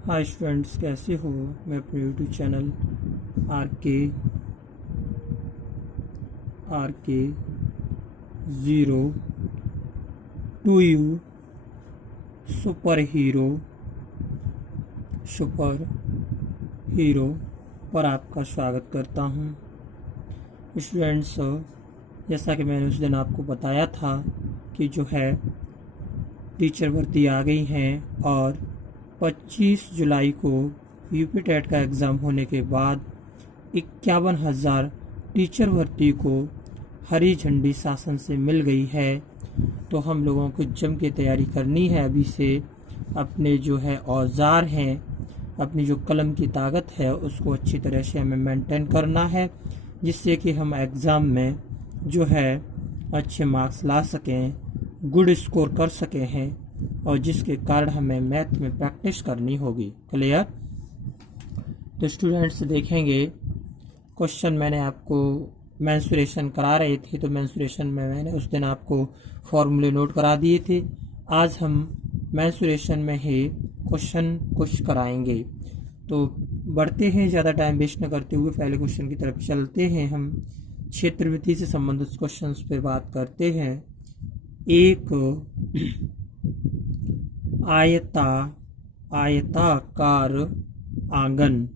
Hi students, कैसे हो। मैं अपने यूट्यूब चैनल आर के 0 2 सुपर हीरो पर आपका स्वागत करता हूँ। स्टूडेंट्स, जैसा कि मैंने उस दिन आपको बताया था कि जो है टीचर भर्ती आ गई हैं और 25 जुलाई को यूपी टेट का एग्ज़ाम होने के बाद 51,000 टीचर भर्ती को हरी झंडी शासन से मिल गई है। तो हम लोगों को जम के तैयारी करनी है अभी से। अपने जो है औजार हैं, अपनी जो कलम की ताकत है उसको अच्छी तरह से हमें मेंटेन करना है, जिससे कि हम एग्ज़ाम में जो है अच्छे मार्क्स ला सकें, गुड स्कोर कर सकें हैं, और जिसके कारण हमें मैथ में प्रैक्टिस करनी होगी। क्लियर। तो स्टूडेंट्स देखेंगे, क्वेश्चन मैंने आपको मेंसुरेशन करा रहे थे, तो मेंसुरेशन में मैंने उस दिन आपको फॉर्मूले नोट करा दिए थे। आज हम मेंसुरेशन में ही क्वेश्चन कुछ कराएंगे। तो बढ़ते हैं, ज़्यादा टाइम वेस्ट न करते हुए पहले क्वेश्चन की तरफ चलते हैं। हम क्षेत्रविधि से संबंधित क्वेश्चंस पे बात करते हैं। एक आयताकार आंगन,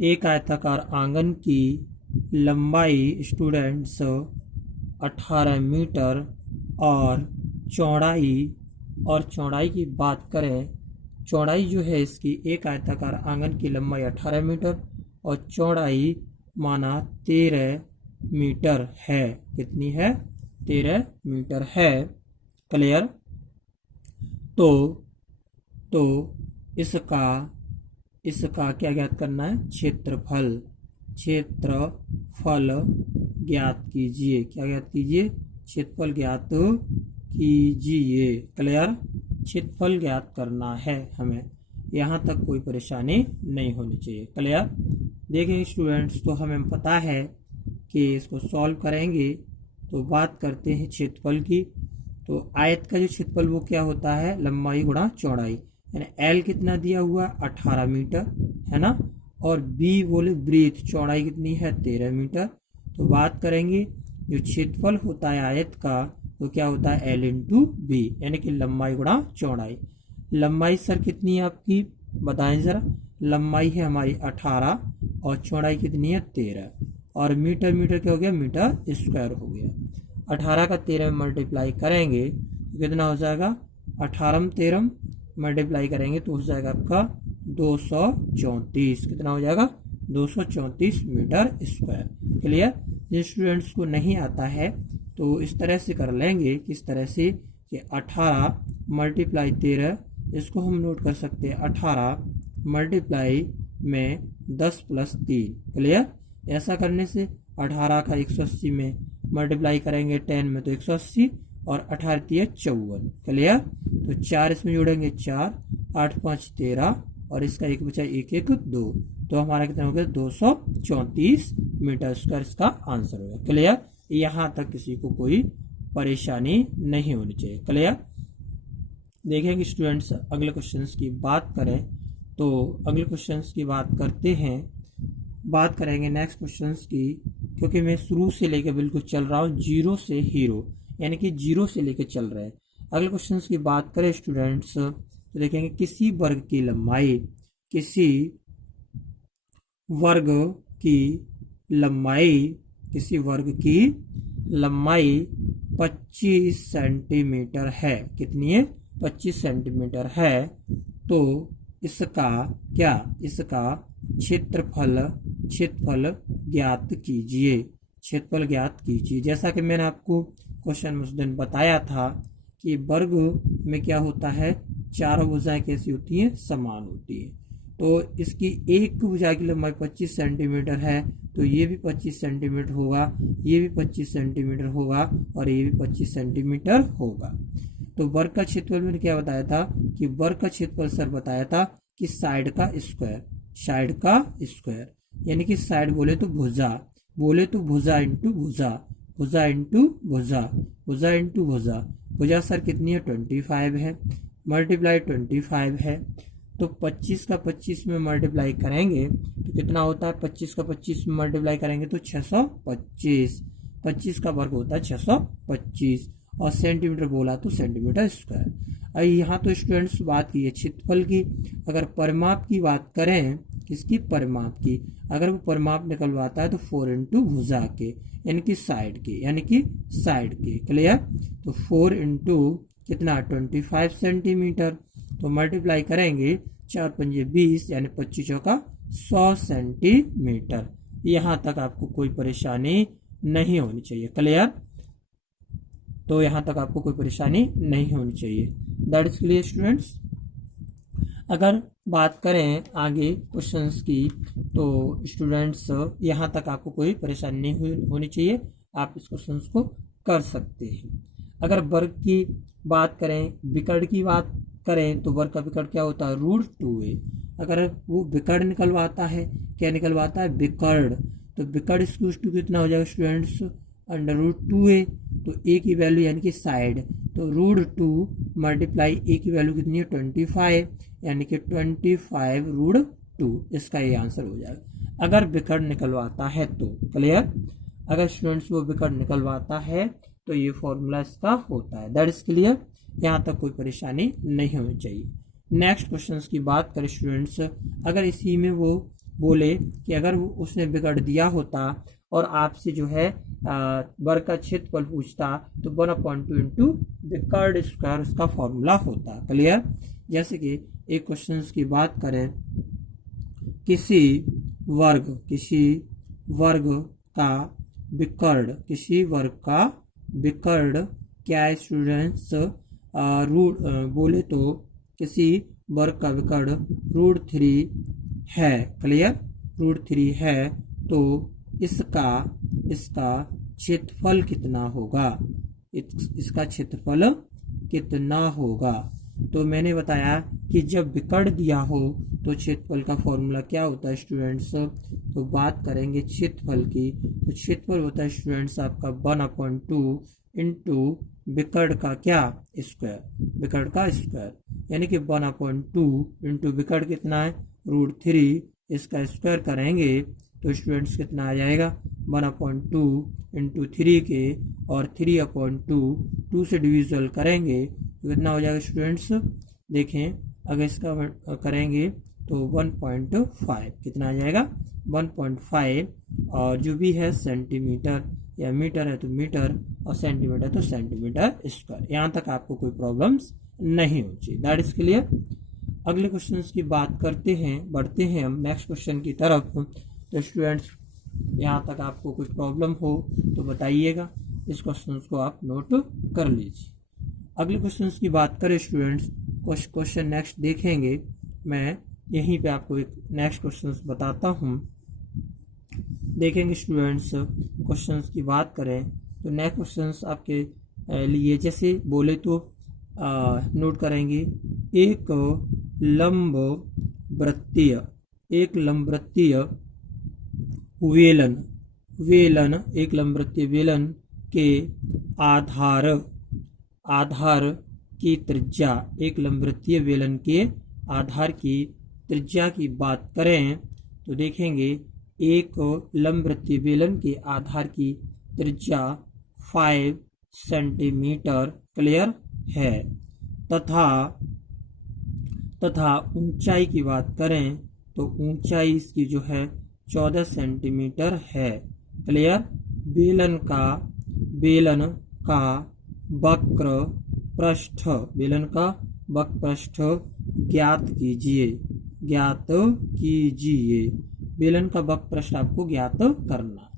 एक आयताकार आंगन की लंबाई स्टूडेंट्स 18 मीटर और चौड़ाई की बात करें, चौड़ाई जो है इसकी, एक आयताकार आंगन की लंबाई 18 मीटर और चौड़ाई माना 13 मीटर है। कितनी है? 13 मीटर है। क्लियर। तो इसका क्या ज्ञात करना है? क्षेत्रफल ज्ञात कीजिए। क्या ज्ञात कीजिए? क्षेत्रफल ज्ञात कीजिए। क्लियर। क्षेत्रफल ज्ञात करना है हमें, यहाँ तक कोई परेशानी नहीं होनी चाहिए। क्लियर। देखेंगे स्टूडेंट्स, तो हमें पता है कि इसको सॉल्व करेंगे। तो बात करते हैं क्षेत्रफल की। तो आयत का जो क्षेत्रफल वो क्या होता है? लंबाई गुणा चौड़ाई, यानी एल कितना दिया हुआ? 18 मीटर है ना, और बी बोले ब्रीथ, चौड़ाई कितनी है? 13 मीटर। तो बात करेंगे जो क्षेत्रफल होता है आयत का, तो क्या होता है? एल इंटू बी, यानी कि लंबाई गुणा चौड़ाई। लंबाई सर कितनी है आपकी? बताएं ज़रा। लंबाई है हमारी 18 और चौड़ाई कितनी है? 13। और मीटर क्या हो गया? मीटर स्क्वायर हो गया। 18 का 13 में मल्टीप्लाई करेंगे तो कितना हो जाएगा? 18 में 13 मल्टीप्लाई करेंगे तो हो जाएगा आपका 234। कितना हो जाएगा? 234 मीटर स्क्वायर। क्लियर। जिन स्टूडेंट्स को नहीं आता है तो इस तरह से कर लेंगे, किस तरह से कि 18 मल्टीप्लाई 13, इसको हम नोट कर सकते हैं 18 मल्टीप्लाई में 10 प्लस 3। क्लियर। ऐसा करने से 18 का 180 में मल्टीप्लाई करेंगे 10 में तो 180, और 18 3 54। क्लियर। तो 4 इसमें जोड़ेंगे 4, 8 5 13, और इसका एक बचा 1 1 2, तो हमारा कितना हो गया? 234 मीटर स्क्वायर इसका आंसर होगा। क्लियर। यहाँ तक किसी को कोई परेशानी नहीं होनी चाहिए। क्लियर। देखेंगे स्टूडेंट्स, अगले क्वेश्चंस की बात करें तो अगले क्वेश्चंस की बात करते हैं। बात करेंगे नेक्स्ट क्वेश्चंस की, क्योंकि मैं शुरू से लेकर बिल्कुल चल रहा हूँ, जीरो से हीरो, यानी कि जीरो से लेकर चल रहे हैं। अगले क्वेश्चंस की बात करें स्टूडेंट्स, तो देखेंगे किसी वर्ग की लंबाई 25 सेंटीमीटर है। कितनी है? 25 सेंटीमीटर है। तो इसका क्षेत्रफल ज्ञात कीजिए। जैसा कि मैंने आपको क्वेश्चन उस दिन बताया था कि वर्ग में क्या होता है? चारों भुजाएं कैसी होती हैं? समान होती है। तो इसकी एक भुजा की लंबाई 25 सेंटीमीटर है, तो ये भी 25 सेंटीमीटर होगा, ये भी 25 सेंटीमीटर होगा, और ये भी 25 सेंटीमीटर होगा। तो वर्ग का क्षेत्रफल मैंने क्या बताया था कि वर्ग का क्षेत्रफल सर बताया था कि साइड का स्क्वायर, यानी कि साइड बोले तो भुजा इंटू भुजा सर कितनी है? 25 है, मल्टीप्लाई 25 है, तो 25 का 25 में मल्टीप्लाई करेंगे तो कितना होता है, 25 का 25 में मल्टीप्लाई करेंगे तो 625, 25 का वर्ग होता है 625, और सेंटीमीटर बोला तो सेंटीमीटर स्क्वायर। अब यहाँ तो स्टूडेंट्स बात की है क्षेत्रफल की, अगर परिमाप की बात करें, किसकी, परिमाप की, अगर वो परिमाप निकलवाता है तो 4 इंटू भुजा के यानी कि साइड के, यानी कि साइड के, क्लियर। तो 4 इंटू कितना 25 सेंटीमीटर, तो मल्टीप्लाई करेंगे 4 पंजे 20 यानी 25 चौका 100 सेंटीमीटर। यहाँ तक आपको कोई परेशानी नहीं होनी चाहिए, क्लियर। तो यहाँ तक आपको कोई परेशानी नहीं होनी चाहिए, दैट इज क्लियर स्टूडेंट्स। अगर बात करें आगे क्वेश्चंस की तो स्टूडेंट्स यहाँ तक आपको कोई परेशानी नहीं होनी चाहिए, आप इस क्वेश्चंस को कर सकते हैं। अगर वर्ग की बात करें, विकर्ण की बात करें तो वर्ग का विकर्ण क्या होता है, √2a। अगर वो विकर्ण निकलवाता है, क्या निकलवाता है, विकर्ण, तो विकर्ण स्क्वायर टू कितना हो जाएगा स्टूडेंट्स, √2a। तो a की वैल्यू यानी कि साइड, तो √2 मल्टीप्लाई a की वैल्यू कितनी है 25, यानी कि 25√2, इसका ये आंसर हो जाएगा अगर विकर्ण निकलवाता है तो, क्लियर। अगर स्टूडेंट्स वो विकर्ण निकलवाता है तो ये फॉर्मूला इसका होता है, दैट इज क्लियर। यहाँ तक कोई परेशानी नहीं होनी चाहिए। नेक्स्ट क्वेश्चंस की बात करें स्टूडेंट्स, अगर इसी में वो बोले कि अगर उसने विकर्ण दिया होता और आपसे जो है वर्ग का क्षेत्रफल पूछता तो 1/2 इंटू विकर्ण स्क्वायर उसका फॉर्मूला होता, क्लियर। जैसे कि एक क्वेश्चंस की बात करें, किसी वर्ग का विकर्ण, किसी वर्ग का विकर्ण क्या है स्टूडेंट्स, बोले तो किसी वर्ग का विकर्ण √3 है, क्लियर, √3 है, तो इसका क्षेत्रफल कितना होगा, इसका क्षेत्रफल कितना होगा। तो मैंने बताया कि जब विकर्ण दिया हो तो क्षेत्रफल का फॉर्मूला क्या होता है स्टूडेंट्स, तो बात करेंगे क्षेत्रफल की, तो क्षेत्रफल होता है स्टूडेंट्स आपका 1/2 इंटू विकर्ण का क्या, स्क्वायर, विकर्ण का स्क्वायर, यानी कि 1/2 इंटू विकर्ण कितना है √3, इसका स्क्वायर करेंगे तो स्टूडेंट्स कितना आ जाएगा 1/2 इंटू 3 के, और 3/2 से डिविजल करेंगे तो कितना हो जाएगा स्टूडेंट्स, देखें अगर इसका करेंगे तो 1.5, कितना आ जाएगा 1.5, और जो भी है सेंटीमीटर, या मीटर है तो मीटर, और सेंटीमीटर तो सेंटीमीटर स्क्वायर। यहाँ तक आपको कोई प्रॉब्लम्स नहीं होनी चाहिए, दैट इज क्लियर। अगले क्वेश्चंस की बात करते हैं, बढ़ते हैं हम नेक्स्ट क्वेश्चन की तरफ। तो स्टूडेंट्स यहाँ तक आपको कोई प्रॉब्लम हो तो बताइएगा, इस क्वेश्चन को आप नोट कर लीजिए। अगले क्वेश्चंस की बात करें स्टूडेंट्स, क्वेश्चन नेक्स्ट देखेंगे, मैं यहीं पे आपको एक नेक्स्ट क्वेश्चंस बताता हूँ, देखेंगे स्टूडेंट्स। क्वेश्चंस की बात करें तो नेक्स्ट क्वेश्चंस आपके लिए जैसे बोले तो नोट करेंगे, एक लंब वृत्तीय वेलन के आधार की त्रिज्या, एक लंबवृत्तीय वेलन के आधार की त्रिज्या की बात करें तो देखेंगे एक लंबवृत्तीय वेलन के आधार की त्रिज्या 5 सेंटीमीटर, क्लियर है, तथा ऊंचाई की बात करें तो ऊंचाई इसकी जो है 14 सेंटीमीटर है, क्लियर। बेलन का वक्र पृष्ठ ज्ञात कीजिए, बेलन का वक्र पृष्ठ आपको ज्ञात करना।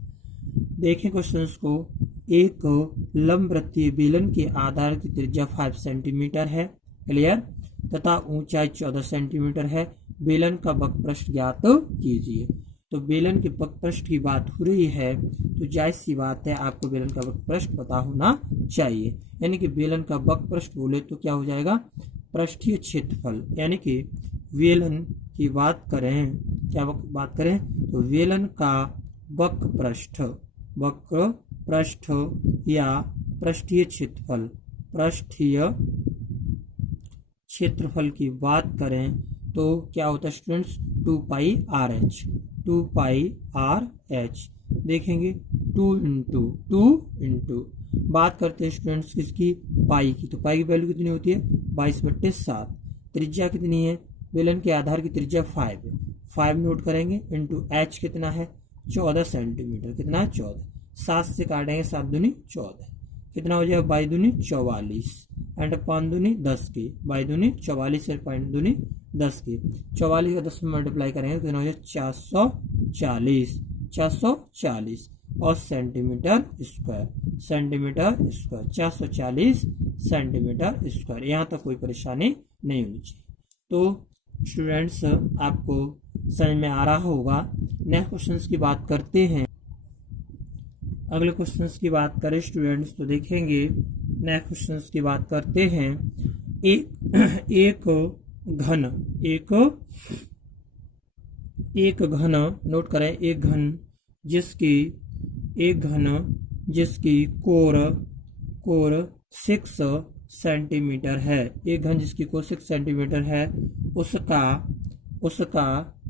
देखें क्वेश्चंस को, एक लंबवृत्तीय बेलन के आधार की त्रिज्या 5 सेंटीमीटर है, क्लियर, तथा ऊंचाई 14 सेंटीमीटर है, बेलन का वक्र पृष्ठ ज्ञात कीजिए। तो बेलन के वक्र पृष्ठ की बात हो रही है तो जायज सी बात है आपको बेलन का वक्र पृष्ठ पता होना चाहिए, यानी कि बेलन का वक्र पृष्ठ बोले तो क्या हो जाएगा, पृष्ठीय क्षेत्रफल, यानी कि बेलन की बात करें, क्या बात करें तो बेलन का वक्र पृष्ठ या पृष्ठीय क्षेत्रफल की बात करें तो क्या होता है स्टूडेंट्स, 2πRH। 2πRH देखेंगे, 2 बात करते हैं स्टूडेंट्स किसकी, पाई की। तो पाई की वैल्यू कितनी होती है, 22/7। त्रिज्या कितनी है, बेलन के आधार की त्रिज्या 5 है, 5 नोट करेंगे, इंटू एच कितना है, 14 सेंटीमीटर। कितना है, 14। 7 से काटेंगे, 7 दूनी 14, कितना हो जाएगा, 22 दूनी 44 एंड 5 दूनी 10 की, 22 दूनी 44 और 5 दूनी 10 की। 44 का 10 में मल्टीप्लाई करेंगे तो कितना हो जाएगा, 440 और सेंटीमीटर स्क्वायर, 440 सेंटीमीटर स्क्वायर। यहाँ तक कोई परेशानी नहीं होनी चाहिए। तो स्टूडेंट्स आपको समझ में आ रहा होगा। नेक्स्ट क्वेश्चंस की बात करते हैं। अगले क्वेश्चंस की बात करें स्टूडेंट्स तो देखेंगे, नेक्स्ट क्वेश्चंस की बात करते हैं। एक घन नोट करें, एक घन जिसकी कोर 6 सेंटीमीटर है। एक घन जिसकी कोर 6 सेंटीमीटर है, उसका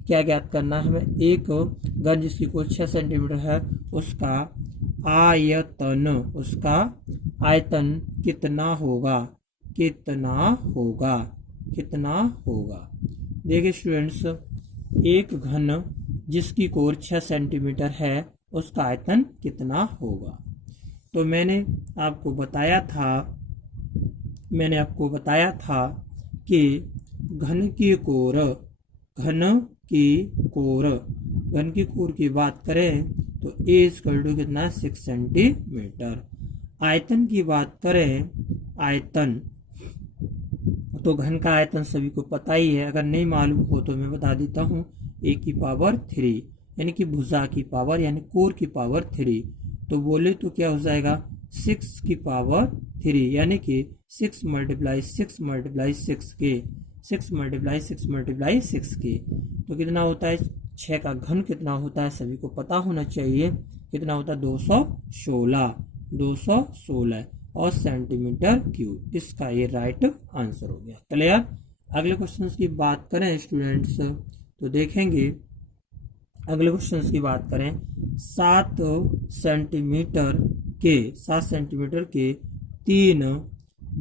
क्या ज्ञात करना है हमें। एक घन जिसकी कोर 6 सेंटीमीटर है, उसका आयतन कितना होगा। देखिए स्टूडेंट्स, एक घन जिसकी कोर 6 सेंटीमीटर है, उसका आयतन कितना होगा। तो मैंने आपको बताया था कि घन की कोर की बात करें तो A = कितना, 6 सेंटीमीटर। आयतन की बात करें, तो घन का आयतन सभी को पता ही है, अगर नहीं मालूम हो तो मैं बता देता हूँ, A⁴ यानी कि भुजा की पावर यानी कोर की पावर 3। तो बोले तो क्या हो जाएगा, 6⁴ यानी कि 6 × 6 × 6 के 6 × 6 के। तो कितना होता है, 6 का घन कितना होता है सभी को पता होना चाहिए, कितना होता है, 216 और सेंटीमीटर क्यूब। इसका ये राइट आंसर हो गया। क्लियर। अगले क्वेश्चन की बात करें स्टूडेंट्स तो देखेंगे, अगले क्वेश्चन की बात करें, 7 सेंटीमीटर के 3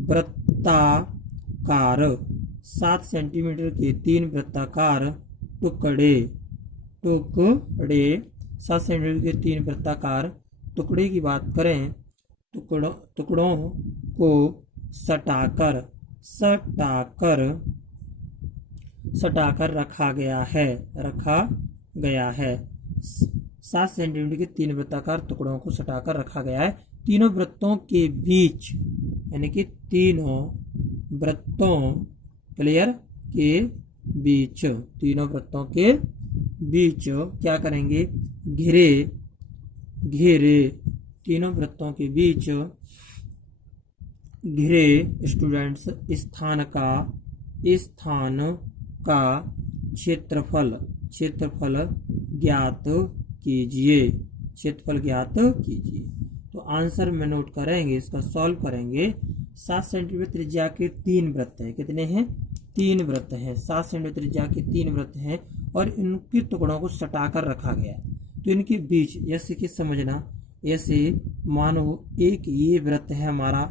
वृत्ताकार 7 सेंटीमीटर के 3 वृत्ताकार टुकड़े 7 सेंटीमीटर के 3 वृत्ताकार टुकड़े की बात करें, टुकड़ों को सटाकर रखा गया है। 7 सेंटीमीटर के 3 वृत्ताकार टुकड़ों को सटाकर रखा गया है। तीनों वृत्तों के बीच यानी कि तीनों वृत्तों के बीच क्या करेंगे, घेरे तीनों वृत्तों के बीच घिरे स्टूडेंट्स स्थान का क्षेत्रफल ज्ञात कीजिए। तो आंसर में नोट करेंगे, इसका सॉल्व करेंगे। 7 सेंटीमीटर त्रिज्या के 3 वृत्त हैं। कितने हैं, 3 वृत्त हैं। 7 सेंटीमीटर त्रिज्या के 3 वृत्त हैं और इनके टुकड़ों को सटाकर रखा गया है। तो इनके बीच जैसे कि समझना, ऐसे मानो एक ये वृत्त है हमारा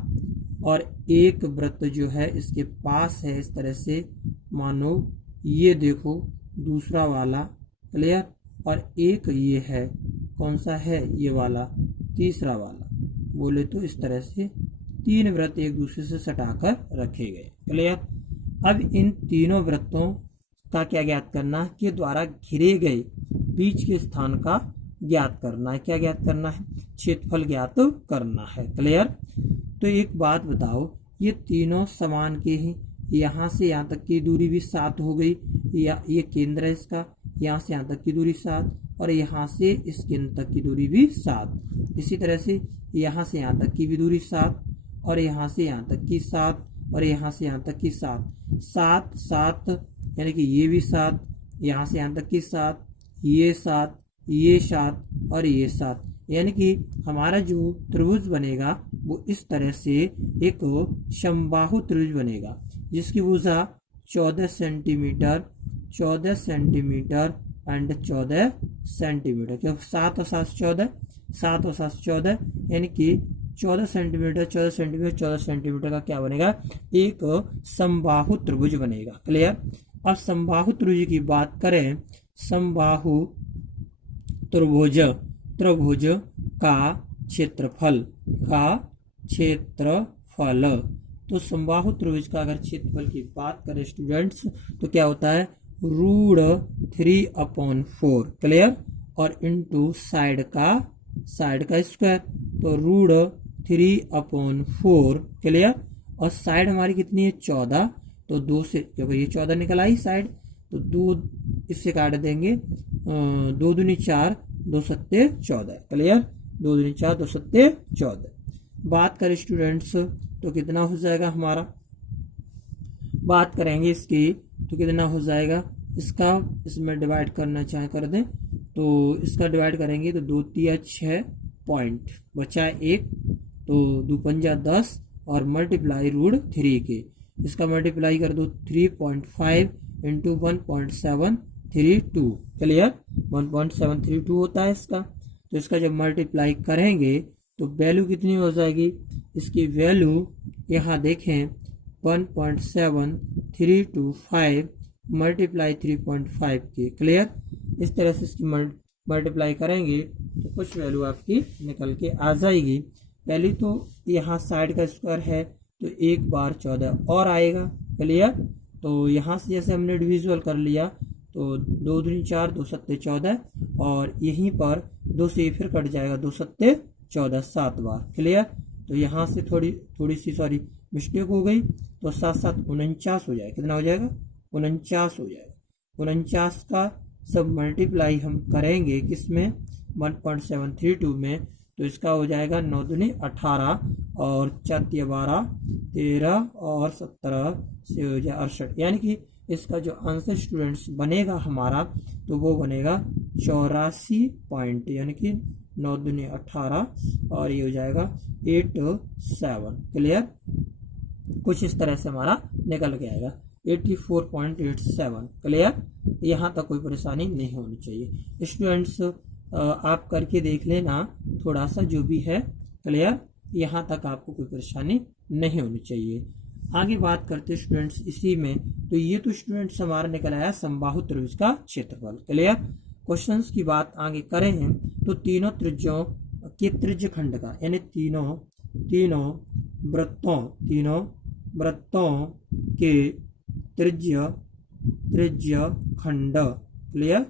और एक वृत्त जो है इसके पास है, इस तरह से मानो ये देखो दूसरा वाला। क्लियर। और एक ये है, कौन सा है, ये वाला तीसरा वाला। बोले तो इस तरह से 3 वृत्त एक दूसरे से सटाकर रखे गए। क्लियर। अब इन तीनों वृत्तों का क्या ज्ञात करना के द्वारा घिरे गए बीच के स्थान का ज्ञात करना है। क्या ज्ञात करना है, क्षेत्रफल ज्ञात करना है। क्लियर। तो एक बात बताओ, ये तीनों समान के हैं, यहाँ से यहाँ तक की दूरी भी 7 हो गई, या ये केंद्र है इसका, यहाँ से यहाँ तक की दूरी 7 और यहाँ से इस केंद्र तक की दूरी भी 7। इसी तरह से यहाँ से यहाँ तक की भी दूरी 7 और यहाँ से यहाँ तक की 7 और यहाँ से यहाँ तक की 7 यानी कि ये भी 7, यहाँ से यहाँ तक की 7, ये 7, ये 7 और ये 7। यानी कि हमारा जो त्रिभुज बनेगा वो इस तरह से एक समबाहु त्रिभुज बनेगा जिसकी भुजा 14 सेंटीमीटर 14 सेंटीमीटर एंड 14 सेंटीमीटर, क्योंकि 7 और 7 14, 7 और 7 14, यानी कि 14 सेंटीमीटर 14 सेंटीमीटर 14 सेंटीमीटर का क्या बनेगा, एक समबाहु त्रिभुज बनेगा। क्लियर। अब समबाहु त्रिभुज की बात करें, समबाहु त्रिभुज त्रिभुज का क्षेत्रफल तो समबाहु त्रिभुज का अगर क्षेत्रफल की बात करें स्टूडेंट्स तो क्या होता है, √3/4। क्लियर। और इनटू साइड का स्क्वायर, तो √3/4। क्लियर। और साइड हमारी कितनी है, 14, तो 2 से जब ये 14 निकल आई साइड, तो 2 इससे काट देंगे, 2 दूनी 4, 2 सत्ते 14। क्लियर। 2 दूनी 4, 2 सत्ते 14। बात करें स्टूडेंट्स तो कितना हो जाएगा हमारा, बात करेंगे इसकी तो कितना हो जाएगा, इसका इसमें डिवाइड करना चाहे कर दें तो इसका डिवाइड करेंगे तो 2 3 6 पॉइंट बचा 1, तो 2 पंजा 10 और मल्टीप्लाई √3 के, इसका मल्टीप्लाई कर दो 3.5 इंटू 1.732। क्लियर। 1.732 होता है इसका, तो इसका जब मल्टीप्लाई करेंगे तो वैल्यू कितनी हो जाएगी, इसकी वैल्यू यहाँ देखें 1.7325 मल्टीप्लाई 3.5 की। क्लियर। इस तरह से इसकी मल्टीप्लाई करेंगे तो कुछ वैल्यू आपकी निकल के आ जाएगी। पहली तो यहाँ साइड का स्क्वायर है तो 1 बार 14 और आएगा। क्लियर। तो यहाँ से जैसे हमने डिविजुअल कर लिया तो 2 दूनी 4, 2 सत्ते 14 और यहीं पर 2 से फिर कट जाएगा, 2 सत्ते 14 7 बार। क्लियर। तो यहाँ से थोड़ी सी मिस्टेक हो गई, तो 7 7 49 हो जाएगा। कितना हो जाएगा, 49 हो जाएगा। 49 का सब मल्टीप्लाई हम करेंगे किसमें, 1.732 में, तो इसका हो जाएगा 9 दूनी 18 और 4 12 13 और 17 से हो जाए 68, यानी कि इसका जो आंसर स्टूडेंट्स बनेगा हमारा तो वो बनेगा 84 पॉइंट, यानी कि 9 दूनी 18 और ये हो जाएगा 87। क्लियर। कुछ इस तरह से हमारा निकल के आएगा 84.87। क्लियर। यहाँ तक कोई परेशानी नहीं होनी चाहिए स्टूडेंट्स, आप करके देख लेना थोड़ा सा जो भी है। क्लियर। यहाँ तक आपको कोई परेशानी नहीं होनी चाहिए। आगे बात करते हैं स्टूडेंट्स इसी में, तो ये तो स्टूडेंट्स हमारा निकल आया समबाहु त्रिभुज का क्षेत्रफल। क्लियर। क्वेश्चंस की बात आगे करें हैं तो तीनों त्रिज्यों के त्रिज्य खंड का, यानी तीनों वृत्तों के त्रिज्य खंड। क्लियर।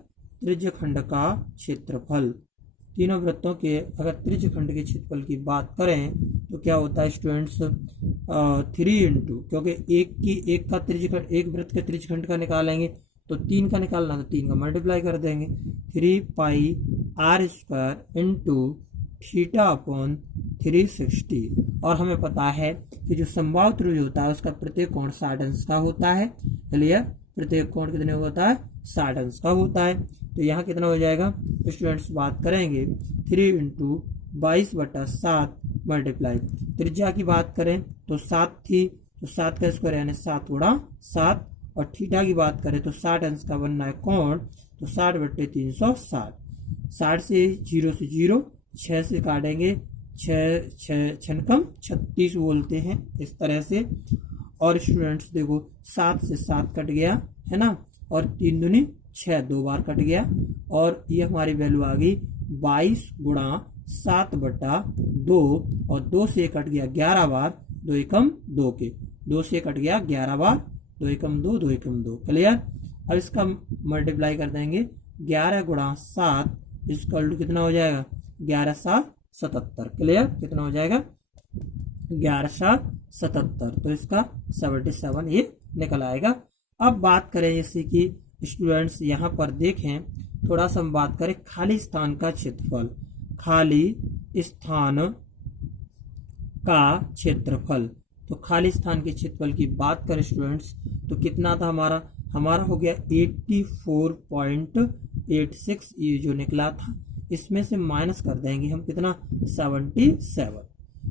त्रिज्य खंड का क्षेत्रफल, तीनों वृत्तों के अगर त्रिज्य खंड के क्षेत्रफल की बात करें तो क्या होता है स्टूडेंट्स, 3 इंटू, क्योंकि एक वृत्त के त्रिज्य खंड का निकालेंगे तो 3 का निकालना, तो 3 का मल्टीप्लाई कर देंगे, 3πr² इंटू θ/360। और हमें पता है कि जो समबाहु त्रिभुज होता है उसका प्रत्येक कोण 60 अंश का होता है। क्लियर। प्रत्येक कोण कितने होता है, 60 अंश का होता है। तो यहाँ कितना हो जाएगा स्टूडेंट्स, बात करेंगे 3 इंटू 22/7 मल्टीप्लाई, त्रिज्या की बात करें तो 7 थी, तो 7 का स्क्वायर यानी 7 गुणा 7, और थीटा की बात करें तो 60 अंश का बनना है कोण, तो 60/360। 60 से 0 से 0, 6 से काटेंगे 6 कम 36 बोलते हैं इस तरह से। और स्टूडेंट्स देखो 7 से 7 कट गया है ना, और 3 दूनी 6 2 बार कट गया, और ये हमारी वैल्यू आ गई 22 गुणा 7/2, और 2 से कट गया 11 बार, 2 एकम 2 के, 2 से कट गया 11 बार, 2 एकम 2, 2 एकम 2। क्लियर। अब इसका मल्टीप्लाई कर देंगे 11 गुणा 7 इसका कितना हो जाएगा, 11 7 77। क्लियर। कितना हो जाएगा, 11 7 77, तो इसका 77 ये निकल आएगा। अब बात करें जैसे कि स्टूडेंट्स यहाँ पर देखें, थोड़ा सा हम बात करें खाली स्थान का क्षेत्रफल, खाली स्थान का क्षेत्रफल। तो खाली स्थान के क्षेत्रफल की बात करें स्टूडेंट्स तो कितना था हमारा हो गया 84.86, ये जो निकला था इसमें से माइनस कर देंगे हम कितना, 77।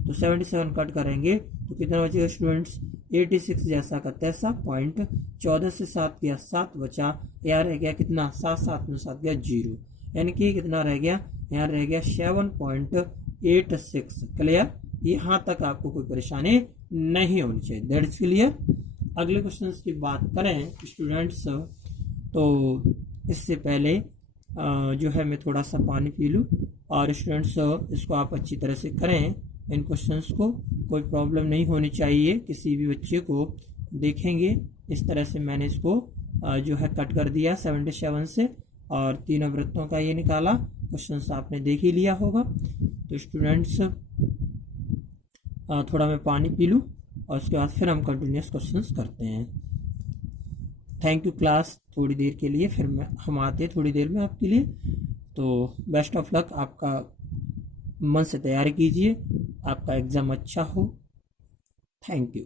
तो 77 कट करेंगे तो कितना बचेगा स्टूडेंट्स, 86 जैसा का तैसा, पॉइंट 14 से 7 गया 7 बचा, यहाँ रह गया कितना 7, 7 में 7 गया 0, यानी कि कितना रह गया, यहाँ रह गया 7.86। क्लियर, यहाँ तक आपको कोई परेशानी नहीं होनी चाहिए। That's clear. अगले क्वेश्चन की बात करें स्टूडेंट्स, तो इससे पहले जो है मैं थोड़ा सा पानी पी लूँ, और स्टूडेंट्स इसको आप अच्छी तरह से करें, इन क्वेश्चंस को कोई प्रॉब्लम नहीं होनी चाहिए किसी भी बच्चे को। देखेंगे इस तरह से मैंने इसको जो है कट कर दिया 77 से, और 3 अवृत्तों का ये निकाला। क्वेश्चंस आपने देख ही लिया होगा। तो स्टूडेंट्स थोड़ा मैं पानी पी लूँ और उसके बाद फिर हम कंटिन्यूस क्वेश्चंस करते हैं। थैंक यू क्लास, थोड़ी देर के लिए फिर हम आते हैं थोड़ी देर में आपके लिए। तो बेस्ट ऑफ लक, आपका मन से तैयारी कीजिए, आपका एग्ज़ाम अच्छा हो। Thank you.